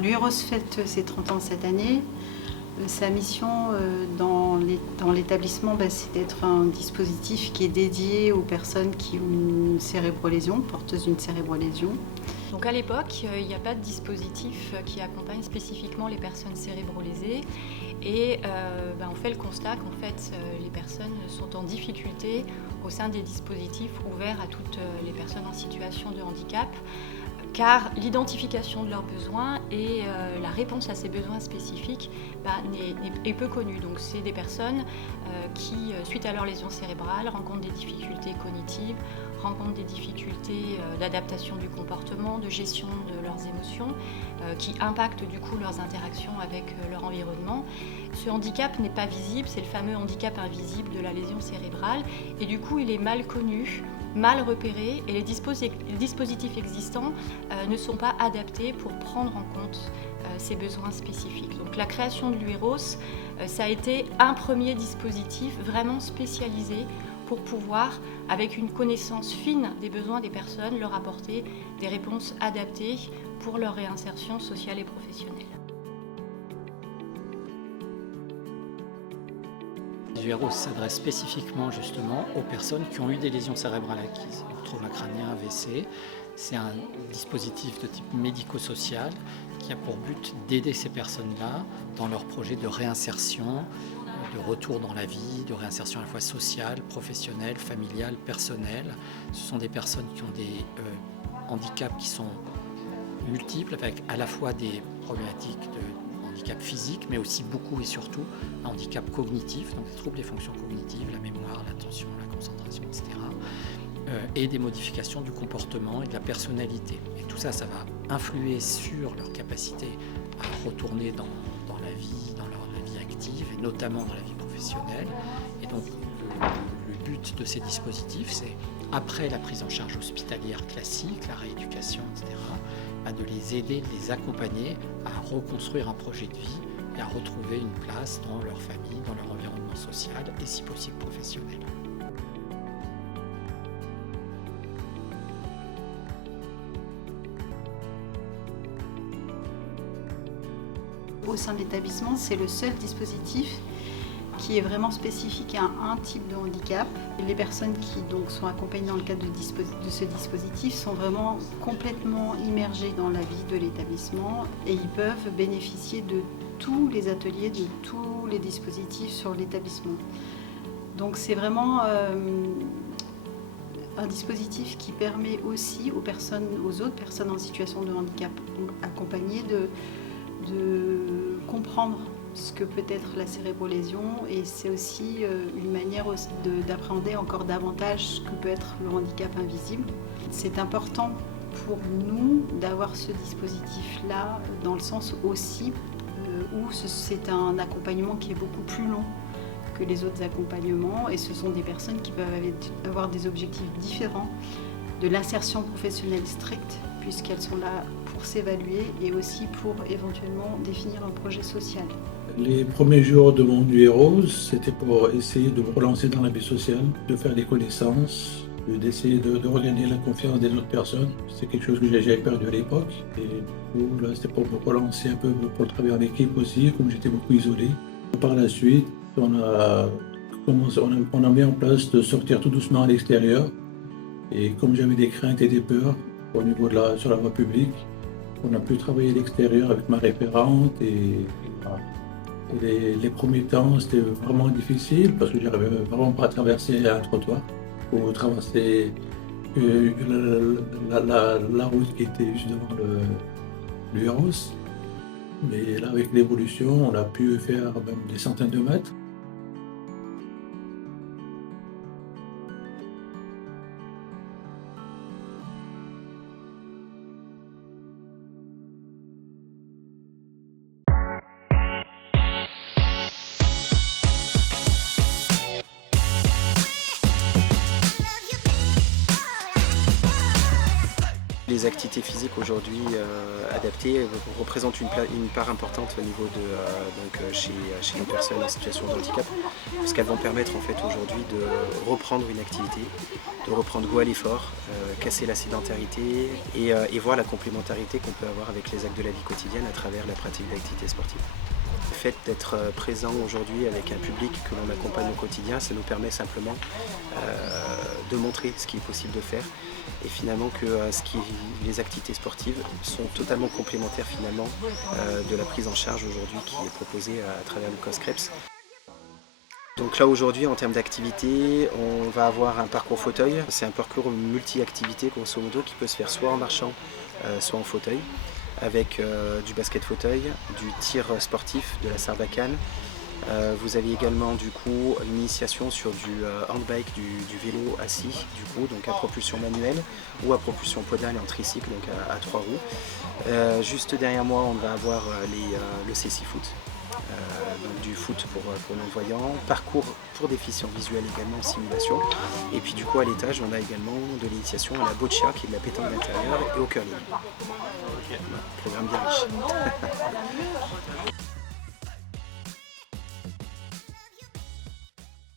L'UROS fête ses 30 ans cette année. Sa mission dans l'établissement, c'est d'être un dispositif qui est dédié aux personnes qui ont une cérébrolésion, porteuses d'une cérébrolésion. Donc à l'époque, il n'y a pas de dispositif qui accompagne spécifiquement les personnes cérébrolésées et on fait le constat qu'en fait les personnes sont en difficulté au sein des dispositifs ouverts à toutes les personnes en situation de handicap, car l'identification de leurs besoins et la réponse à ces besoins spécifiques est peu connue. Donc c'est des personnes qui, suite à leur lésion cérébrale, rencontrent des difficultés cognitives, rencontrent des difficultés d'adaptation du comportement, de gestion de leurs émotions, qui impactent du coup leurs interactions avec leur environnement. Ce handicap n'est pas visible, c'est le fameux handicap invisible de la lésion cérébrale, et du coup il est mal connu, mal repérés et les dispositifs existants ne sont pas adaptés pour prendre en compte ces besoins spécifiques. Donc la création de l'UROS, ça a été un premier dispositif vraiment spécialisé pour pouvoir, avec une connaissance fine des besoins des personnes, leur apporter des réponses adaptées pour leur réinsertion sociale et professionnelle. L'UROS s'adresse spécifiquement justement aux personnes qui ont eu des lésions cérébrales acquises, trauma crânien, AVC. C'est un dispositif de type médico-social qui a pour but d'aider ces personnes-là dans leur projet de réinsertion, de retour dans la vie, de réinsertion à la fois sociale, professionnelle, familiale, personnelle. Ce sont des personnes qui ont des handicaps qui sont multiples, avec à la fois des problématiques de handicap physique, mais aussi beaucoup et surtout un handicap cognitif, donc des troubles des fonctions cognitives, la mémoire, l'attention, la concentration, etc. Et des modifications du comportement et de la personnalité. Et tout ça, ça va influer sur leur capacité à retourner dans la vie, dans la vie active, et notamment dans la vie professionnelle. Et donc, le but de ces dispositifs, c'est, après la prise en charge hospitalière classique, la rééducation, etc., de les aider, de les accompagner à reconstruire un projet de vie et à retrouver une place dans leur famille, dans leur environnement social et si possible professionnel. Au sein de l'établissement, c'est le seul dispositif qui est vraiment spécifique à un type de handicap. Les personnes qui donc sont accompagnées dans le cadre de ce dispositif sont vraiment complètement immergées dans la vie de l'établissement et ils peuvent bénéficier de tous les ateliers, de tous les dispositifs sur l'établissement. Donc c'est vraiment un dispositif qui permet aussi aux autres personnes en situation de handicap accompagnées de comprendre ce que peut être la cérébrolésion, et c'est aussi une manière d'appréhender encore davantage ce que peut être le handicap invisible. C'est important pour nous d'avoir ce dispositif-là, dans le sens aussi où c'est un accompagnement qui est beaucoup plus long que les autres accompagnements, et ce sont des personnes qui peuvent avoir des objectifs différents de l'insertion professionnelle stricte, puisqu'elles sont là pour s'évaluer et aussi pour éventuellement définir un projet social. Les premiers jours de mon UROS, c'était pour essayer de me relancer dans la vie sociale, de faire des connaissances, d'essayer de regagner la confiance des autres personnes. C'est quelque chose que j'avais perdu à l'époque. Et du coup, là, c'était pour me relancer un peu pour le travail en équipe aussi, comme j'étais beaucoup isolé. Par la suite, on a mis en place de sortir tout doucement à l'extérieur. Et comme j'avais des craintes et des peurs au niveau sur la voie publique, on a pu travailler à l'extérieur avec ma référente et voilà. Les premiers temps, c'était vraiment difficile parce que j'arrivais vraiment pas à traverser un trottoir ou traverser la route qui était juste devant l'UROS. Mais là, avec l'évolution, on a pu faire même des centaines de mètres. Les activités physiques aujourd'hui adaptées représentent une part importante au niveau chez une personne en situation de handicap, parce qu'elles vont permettre en fait aujourd'hui de reprendre une activité de reprendre goût à l'effort, casser la sédentarité et voir la complémentarité qu'on peut avoir avec les actes de la vie quotidienne à travers la pratique d'activité sportive. Le fait d'être présent aujourd'hui avec un public que l'on accompagne au quotidien, ça nous permet simplement de montrer ce qui est possible de faire et finalement que les activités sportives sont totalement complémentaires finalement de la prise en charge aujourd'hui qui est proposée à travers le COSCREPS. Donc là aujourd'hui en termes d'activité, on va avoir un parcours fauteuil. C'est un parcours multi-activité grosso modo qui peut se faire soit en marchant, soit en fauteuil, avec du basket fauteuil, du tir sportif, de la sarbacane. Vous avez également du coup une initiation sur du handbike, du vélo assis, du coup, donc à propulsion manuelle ou à propulsion podale en tricycle, donc à 3 roues. Juste derrière moi, on va avoir le CC Foot. Donc du foot pour non-voyants, parcours pour déficients visuels également en simulation. Et puis du coup à l'étage on a également de l'initiation à la boccia qui est de la pétanque d'intérieur et au curling. Voilà, programme bien riche.